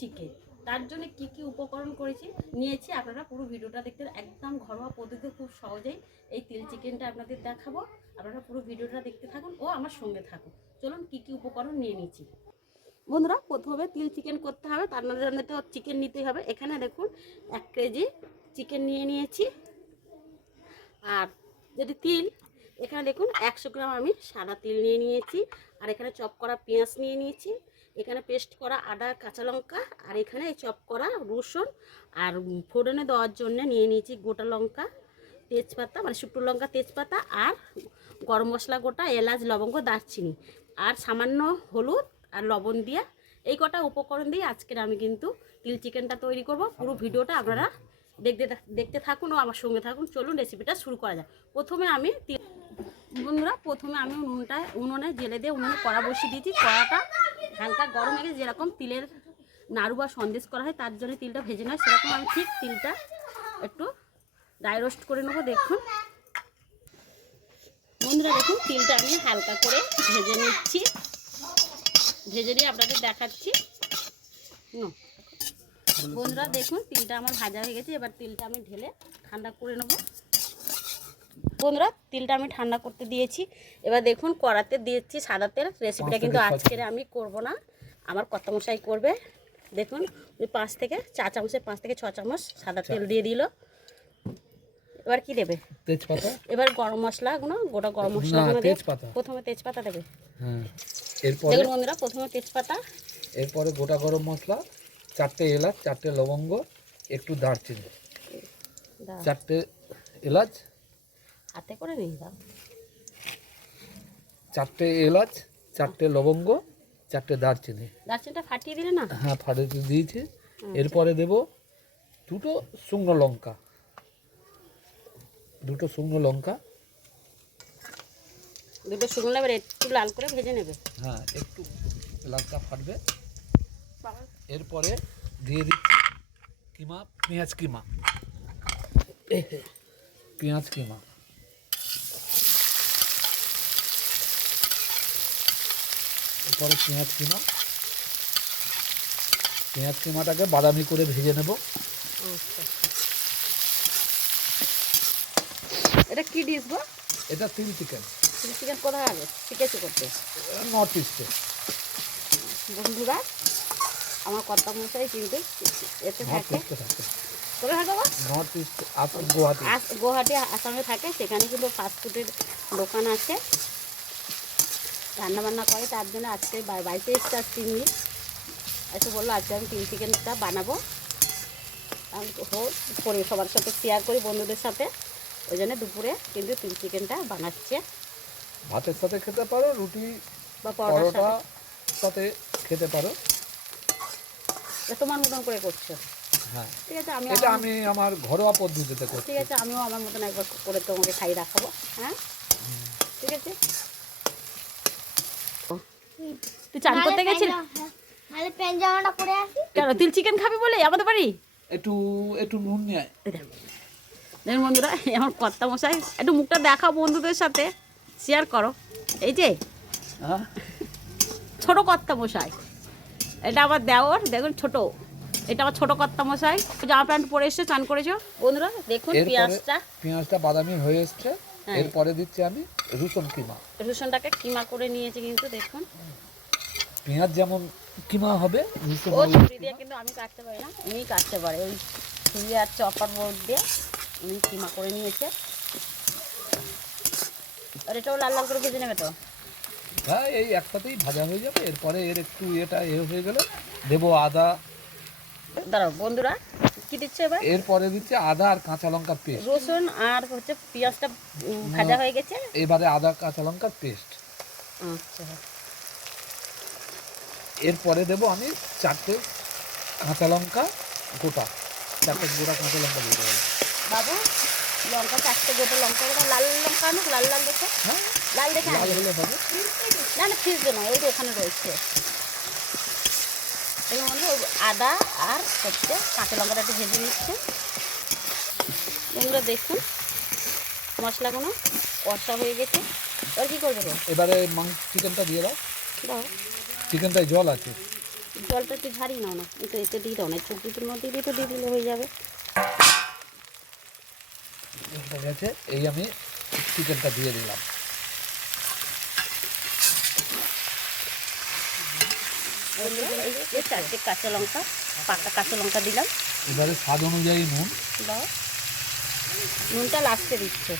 Chicken তার জন্য কি কি উপকরণ করেছি, নিয়েছি, আপনারা পুরো ভিডিওটা দেখতে একদম ঘরোয়া পদ্ধতিতে খুব সহজেই এই তিল চিকেনটা আপনাদের দেখাবো। আপনারা পুরো ভিডিওটা দেখতে থাকুন ও আমার সঙ্গে থাকুন। চলুন কি কি উপকরণ নিয়ে নিচ্ছি। বন্ধুরা, প্রথমে তিল চিকেন করতে হবে, তার জন্য তো চিকেন নিতেই হবে। এখানে দেখুন, এক কেজি চিকেন নিয়ে নিয়েছি। আর যদি তিল, এখানে দেখুন, একশো গ্রাম আমি সাদা তিল নিয়ে নিয়েছি। আর এখানে চপ করা পেঁয়াজ নিয়ে নিয়েছি। এখানে পেস্ট করা আদা, কাঁচা লঙ্কা, আর এখানে চপ করা রসুন, আর ফোড়নে দেওয়ার জন্য নিয়ে নিয়েছি গোটা লঙ্কা, তেজপাতা মানে শুকনো লঙ্কা, তেজপাতা, আর গরম মশলা গোটা, এলাচ, লবঙ্গ, দারচিনি, আর সামান্য হলুদ আর লবণ দিয়ে এই কটা উপকরণ দিয়ে আজকের আমি কিন্তু তিল চিকেনটা তৈরি করব। পুরো ভিডিওটা আপনারা দেখতে দেখতে থাকুন ও আমার সঙ্গে থাকুন। চলুন রেসিপিটা শুরু করা যাক। প্রথমে আমি বন্ধুরা, প্রথমে আমি উনুনটা উনুনে জেলে দিয়ে উনুনে কড়া বসিয়ে দিয়েছি। কড়াটা হালকা গরম হয়ে যেরকম তিলের নাড়ু বা সন্দেশ করা হয়, তার জন্য তিলটা ভেজে নেয় সেরকম আমি ঠিক তিলটা একটু ড্রাই রোস্ট করে নেব, দেখুন। বন্ধুরা, দেখুন, তিলটা আমি হালকা করে ভেজে নিচ্ছি। ভেজে নিয়ে আপনাদের দেখাচ্ছি। বন্ধুরা, দেখুন, তিলটা আমার ভাজা হয়ে গেছে। এবার তিলটা আমি ঢেলে ঠান্ডা করে নেব। বন্ধুরা তিলটা আমি ঠান্ডা করতে দিয়েছি। এবার দেখুন কড়াতে দিয়েছি সাদা তেল। রেসিপিটা কিন্তু আজকের আমি করব না। আমার কত মশাই করবে। দেখুন ওই পাঁচ থেকে চা চামচের পাঁচ থেকে ছ চামচ সাদা তেল দিয়ে দিল। এবার কি দেবে? তেজপাতা? এবার গরম মশলা মশলাগুলো গোটা গরম দিয়ে তেজপাতা। প্রথমে তেজপাতা দেবে। হ্যাঁ। এরপরে? দেখুন বন্ধুরা প্রথমে তেজপাতা। এরপরে গোটা গরম মশলা চারটে এলাচ চারটে লবঙ্গ একটু দারচিনি। চারটে এলাচ হাতে করে নিয়ে দাও চারটে এলাচ চারটে লবঙ্গ চারটে দারচিনি। দারচিনিটা ফাটিয়ে দিলে না? হ্যাঁ ফাটিয়ে দিয়েছি। এরপরে দেব দুটো শুকনো লঙ্কা। দুটো শুকনো লঙ্কা। দুটো শুকনো এবার একটু লাল করে ভেজে নেবে। হ্যাঁ একটু লঙ্কা ফাটবে। এরপরে দিয়ে দিচ্ছি কিমা পেঁয়াজ কিমা। পেঁয়াজ কিমা। এরপরে পেঁয়াজ কিমা। পেঁয়াজ কিমাটাকে বাদামি করে ভেজে নেব। এটা কি ডিশ গো? এটা তিল চিকেন। চিলি চিকেন কোথায় হবে শিখেছি করতে। নর্থ ইস্টে বন্ধুরা আমার কর্তা মশাই কিন্তু এতে থাকে। কোথায় থাকে? North east Assam Guwahati. Guwahati আসামে থাকে। সেখানে কিন্তু ফাস্টফুডের দোকান আছে। রান্না বান্না করে তার জন্য আজকে বাড়িতে এসছে তিন দিন। এসে বলল আজকে আমি তিন চিকেনটা বানাবো। আমি হোক করে সবার সাথে শেয়ার করি বন্ধুদের সাথে। ওই জন্য দুপুরে কিন্তু তিন চিকেনটা বানাচ্ছে। ভাতের সাথে খেতে পারো রুটি বা পরোটা সাথে খেতে পারো। তোমার মতন করে করছ। হ্যাঁ। ঠিক আছে আমি এটা আমি আমার ঘরোয়া পদ্ধতিতে করছি। ঠিক আছে আমিও আমার মতন একবার করে তোমাকে খাই রাখাবো হ্যাঁ? ঠিক আছে? তুই চান করতে গেছিলি? নাহলে প্যান্ট জামাটা পরে আসি। কেন তিল চিকেন খাবি বলে? আমাদের বাড়ি? একটু একটু নুন নিয়ে আয়। দেখুন বন্ধুরা এই আমার কর্তা মশাই একটু মুখটা দেখাও বন্ধুদের সাথে। শেয়ার করো। এই যে হ্যাঁ? ছোট কর্তা মশাই এটা আমার দেওর দেখুন ছোট। এটা আমার ছোট কর্তা মশাই জামা প্যান্ট পরে এসছে চান করেছ। বন্ধুরা দেখুন পেঁয়াজটা। পেঁয়াজটা বাদামি হয়ে এসছে। হ্যাঁ। এরপরে দিচ্ছি আমি রসুন কিমা। রসুনটাকে কিমা করে নিয়েছে কিন্তু দেখুন। পেঁয়াজ যেমন কিমা হবে রসুন ও ছুরি দিয়ে কিন্তু আমি কাটতে পারি না উনি কাটতে পারে। ওই ছুরি আর চপার বোর্ড দিয়ে উনি কিমা করে নিয়েছে। আর এটাও লাল লাল করে ভেজে নেবে তো? হ্যাঁ এই একসাথেই ভাজা হয়ে যাবে। এরপরে এর একটু এটা এ হয়ে গেলে দেবো আদা। দাঁড়াও বন্ধুরা কি দিচ্ছে এবার? এরপরে দিচ্ছি আদা আর কাঁচা লঙ্কার পেস্ট। রসুন আর হচ্ছে পেঁয়াজটা ভাজা হয়ে গেছে? এবারে আদা কাঁচা লঙ্কার পেস্ট। আচ্ছা। এরপরে দেবো আমি চারটে কাঁচা লঙ্কা গোটা। চারটে গোটা কাঁচা লঙ্কা দিতে হবে বাবু লঙ্কা চারটে গোটা লঙ্কা গোটা লাল লঙ্কা আনুক লাল লাল দেখে। হ্যাঁ। লাল দেখে লাল আনুক। হলে হবে। না না ফ্রিজ নয় ওই যে ওখানে রয়েছে। এর মধ্যে আদা আর হচ্ছে কাঁচা লঙ্কাটা একটু ভেজে নিচ্ছে। বন্ধুরা দেখুন মশলাগুলো কষা হয়ে গেছে। এবার কী করবে? এবারে চিকেনটা দিয়ে দাও। দাও। চিকেনটায় জল আছে। জলটা একটু ঝাড়ি নাও না এই তো এতে দিয়ে দাও না দুটোর মধ্যে দিয়ে তো দিয়ে দিলে হয়ে যাবে। গেছে এই আমি চিকেনটা দিয়ে দিলাম এই যে চারটে কাঁচা লঙ্কা পাকা কাঁচা লঙ্কা দিলাম। এবারে স্বাদ অনুযায়ী নুন। দাও নুনটা লাস্টে দিচ্ছে।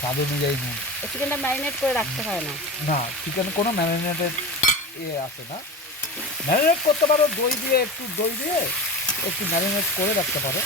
স্বাদ অনুযায়ী নুন। চিকেনটা ম্যারিনেট করে রাখতে হয় না। না চিকেন কোনো আছে না। ম্যারিনেট করতে পারো দই দিয়ে একটু দই দিয়ে একটু ম্যারিনেট করে রাখতে পারো।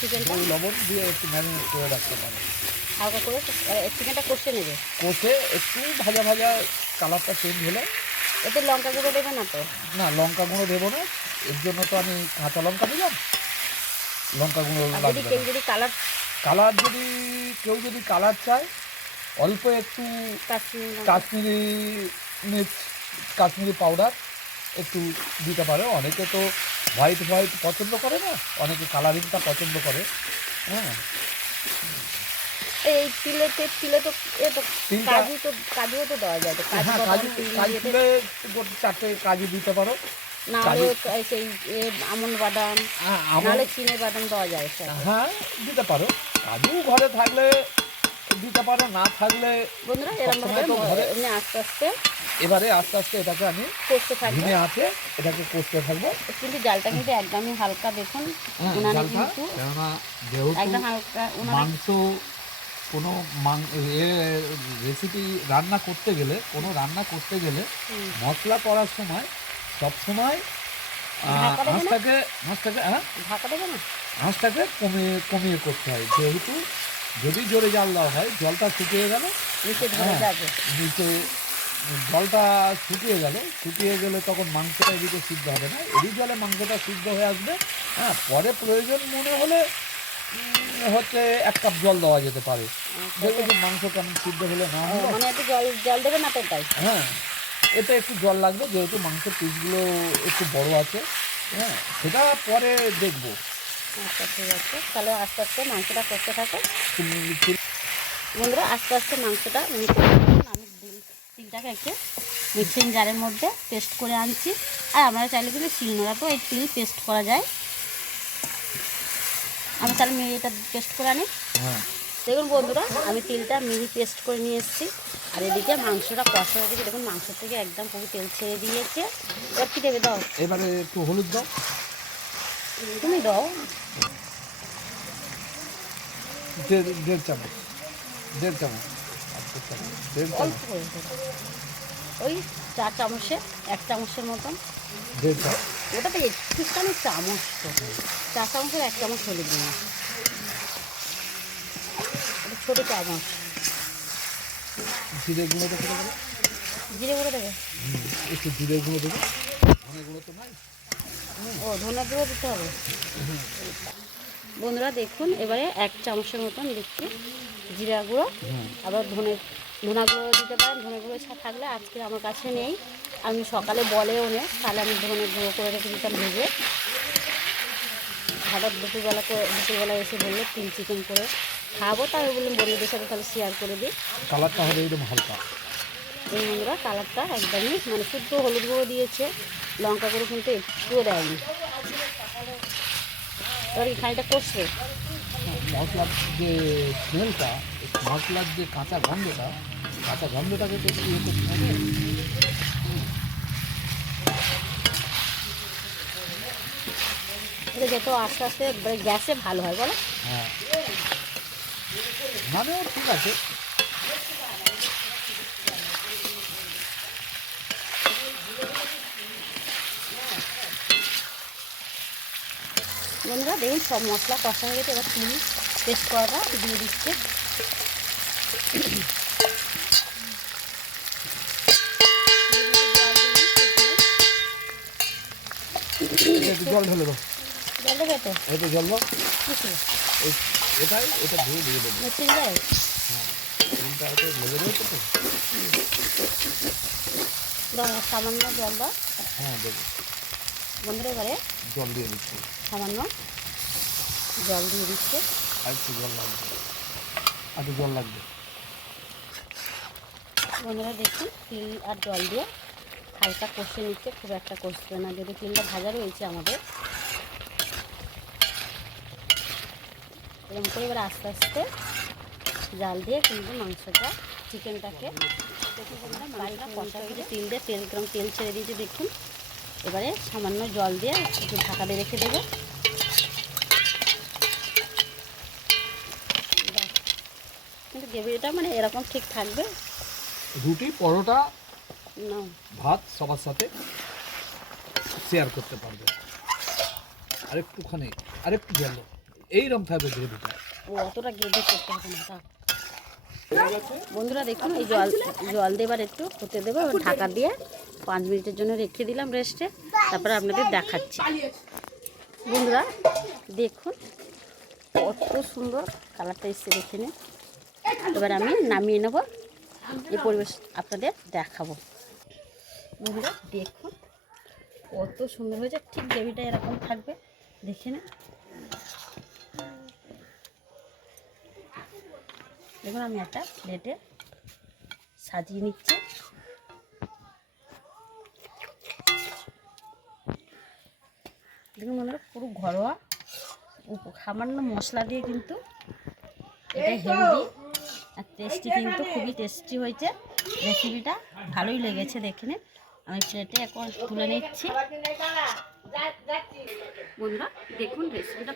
চিকেনটা লবণ দিয়ে একটু ম্যারিনেট করে রাখতে পারো। হালকা করে চিকেনটা কষে নেবে। কষে একটু ভাজা ভাজা কালারটা চেঞ্জ হলে এতে লঙ্কা গুঁড়ো দেবে না তো? না লঙ্কা গুঁড়ো দেবো না। এর জন্য তো আমি কাঁচা লঙ্কা দিলাম। লঙ্কা গুঁড়ো যদি কেউ যদি কালার কালার যদি কেউ যদি কালার চায় অল্প একটু কাশ্মীরি মির্চ কাশ্মীরি পাউডার একটু দিতে পারে। অনেকে তো হোয়াইট হোয়াইট পছন্দ করে না অনেকে কালারিংটা পছন্দ করে। হ্যাঁ। এই তিলে তিলে তো কাজু তো কাজুও তো দেওয়া যায়। হ্যাঁ চারটে কাজু দিতে পারো। না সেই আমন বাদাম হ্যাঁ, নাহলে চিনে বাদাম দেওয়া যায় হ্যাঁ দিতে পারো। কাজু ঘরে থাকলে দিতে পারো না থাকলে বন্ধুরা এরকম ঘরে- আস্তে আস্তে এবারে আস্তে আস্তে এটাকে আমি কষতে থাকবে। ধিমে আছে এটাকে কষতে থাকব। কিন্তু জালটা কিন্তু একদমই হালকা দেখুন উনানে কিন্তু একদম হালকা উনানে মাংস কোনো রেসিপি রান্না করতে গেলে কোনো রান্না করতে গেলে মশলা করার সময় সব সময় ঢাকা হাঁসটাকে হাঁসটাকে হ্যাঁ? হাঁসটাকে কমিয়ে কমিয়ে করতে হয়। যেহেতু যদি জোরে জাল দেওয়া হয় জলটা শুকিয়ে গেল নিচে হ্যাঁ। নিচে জলটা শুকিয়ে গেল শুকিয়ে গেলে তখন মাংসটা এদিকে সিদ্ধ হবে না। এদিক জলে মাংসটা সিদ্ধ হয়ে আসবে। হ্যাঁ পরে প্রয়োজন মনে হলে হচ্ছে এক কাপ জল দেওয়া যেতে পারে। দেখো যে মাংস কেমন সিদ্ধ হলে না মানে একটু জল জল দেবে না তাই? হ্যাঁ এতে একটু জল লাগবে যেহেতু মাংসের পিসগুলো একটু বড় আছে। হ্যাঁ সেটা পরে দেখব। আচ্ছা ঠিক আছে। তাহলে আস্তে আস্তে মাংসটা করতে থাকো। বন্ধুরা আস্তে আস্তে মাংসটা আমি তিল- তিলটাকে একটু মিক্সিং জারের মধ্যে পেস্ট করে আনছি। আর আমরা চাইলে কিন্তু শিলনোড়াতেও এই তিল পেস্ট করা যায়। আমি তাহলে মিহি এটা পেস্ট করে আনি। হ্যাঁ। দেখুন বন্ধুরা আমি তিলটা মিহি পেস্ট করে নিয়ে এসেছি। আর এদিকে মাংসটা কষা হয়ে গেছে। দেখুন মাংস থেকে একদম পুরো তেল ছেড়ে দিয়েছে। এবার কী দেবে দাও? এবারে একটু হলুদ দাও। তুমি দাও। দেড় দেড় চামচ চামচ অল্প ওই চা চামচে এক চামচের মতন। দেড় চামচ। ওটা তো একটুখানি চামচ তো চা চামচের এক চামচ হলুদ দিলাম এটা ছোটো চামচ। জিরে করে দেবো জিরে গুঁড়ো দেবে? একটু জিরে গুঁড়ো দেবো। ধনে গুঁড়ো তো নাই। ও ধনে গুঁড়ো দিতে হবে? বন্ধুরা দেখুন এবারে এক চামচের মতন দিচ্ছি জিরা গুঁড়ো। আবার ধনে ধনা গুঁড়ো দিতে পারেন ধনে গুঁড়ো থাকলে আজকে আমার কাছে নেই। আমি সকালে বলেও নে তাহলে আমি ধনে গুঁড়ো করে রেখে দিতাম ভেজে। হঠাৎ দুপুরবেলা করে দুপুরবেলা এসে বলল তিন চিকেন করে খাব তাই বললাম বন্ধুদের সাথে তাহলে শেয়ার করে দিই। কালারটা হবে একদম হালকা। এই বন্ধুরা কালারটা একদমই মানে শুদ্ধ হলুদ গুঁড়ো দিয়েছে লঙ্কা গুঁড়ো কিন্তু একটুও দেয়নি। এবার এই খানিটা কষবে? মশলার যে স্মেলটা মশলার যে কাঁচা গন্ধটা কাঁচা গন্ধটাকে তো ইয়ে করতে হবে। যত আস্তে আস্তে গ্যাসে ভালো হয় বলো। হ্যাঁ। মানে ঠিক আছে। বন্ধুরা দেখুন সব মশলা কষা হয়ে গেছে। এবার চিনি পেস্ট করাটা দিয়ে দিচ্ছে। জল ঢেলে দাও। জল দাও। এটাই এটা ধুয়ে দিয়ে দেবো। সামান্য জল দাও। হ্যাঁ দেবো। বন্ধুরা এবারে জল দিয়ে দিচ্ছি। সামান্য জল দিয়ে দিচ্ছে। আর একটু জল লাগবে। আর জল লাগবে। বন্ধুরা দেখুন তিল আর জল দিয়ে হালকা কষে নিচ্ছে খুব একটা কষবে না যদি তিনটা ভাজা রয়েছে আমাদের। এরকম করে এবার আস্তে আস্তে জাল দিয়ে কিন্তু মাংসটা চিকেনটাকে মাংসটা কষা দিয়ে তেল গরম তেল ছেড়ে দিয়েছে দেখুন। এবারে সামান্য জল দিয়ে একটু ঢাকা দিয়ে রেখে দেবো। কিন্তু গ্রেভিটা মানে এরকম ঠিক থাকবে। রুটি পরোটা ভাত সবার সাথে শেয়ার করতে পারবে। আরেকটুখানি আরেকটু গেল এইরকম থাকবে গ্রেভিটা। ও অতটা গ্রেভি করতে হবে না বন্ধুরা দেখুন এই জল জল দেবার একটু হতে দেবো ঢাকা দিয়ে পাঁচ মিনিটের জন্য রেখে দিলাম রেস্টে। তারপরে আপনাদের দেখাচ্ছি। বন্ধুরা দেখুন কত সুন্দর কালারটা এসছে দেখে নিন। এবার আমি নামিয়ে নেব। এই পরিবেশ আপনাদের দেখাবো। বন্ধুরা দেখুন কত সুন্দর হয়েছে। ঠিক গ্রেভিটা এরকম থাকবে দেখে নিন। দেখুন আমি একটা প্লেটে সাজিয়ে নিচ্ছি। দেখুন বন্ধুরা পুরো ঘরোয়া উপ- সামান্য মশলা দিয়ে কিন্তু এটা হেলদি আর টেস্টি কিন্তু খুবই টেস্টি হয়েছে। রেসিপিটা ভালোই লেগেছে দেখে। আমি প্লেটে এখন তুলে নিচ্ছি। বন্ধুরা, দেখুন রেসিপিটা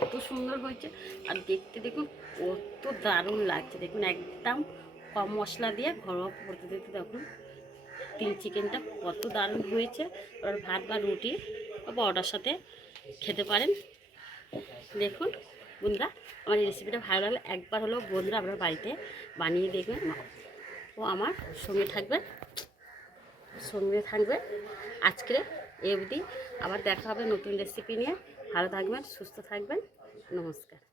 কত সুন্দর হয়েছে। আর দেখতে দেখুন কত দারুণ লাগছে। দেখুন একদম কম মশলা দিয়ে ঘরোয়া পদ্ধতিতে দেখুন তিল চিকেনটা কত দারুণ হয়েছে। আর ভাত বা রুটি বা পরোটার সাথে খেতে পারেন। দেখুন বন্ধুরা, আমার এই রেসিপিটা ভালো লাগলে একবার হলেও বন্ধুরা আপনার বাড়িতে বানিয়ে দেখবেন। ও আমার সঙ্গে থাকবেন। সঙ্গে থাকবে। আজকে এ অবধি আবার দেখা হবে নতুন রেসিপি নিয়ে। ভালো থাকবেন, সুস্থ থাকবেন। নমস্কার।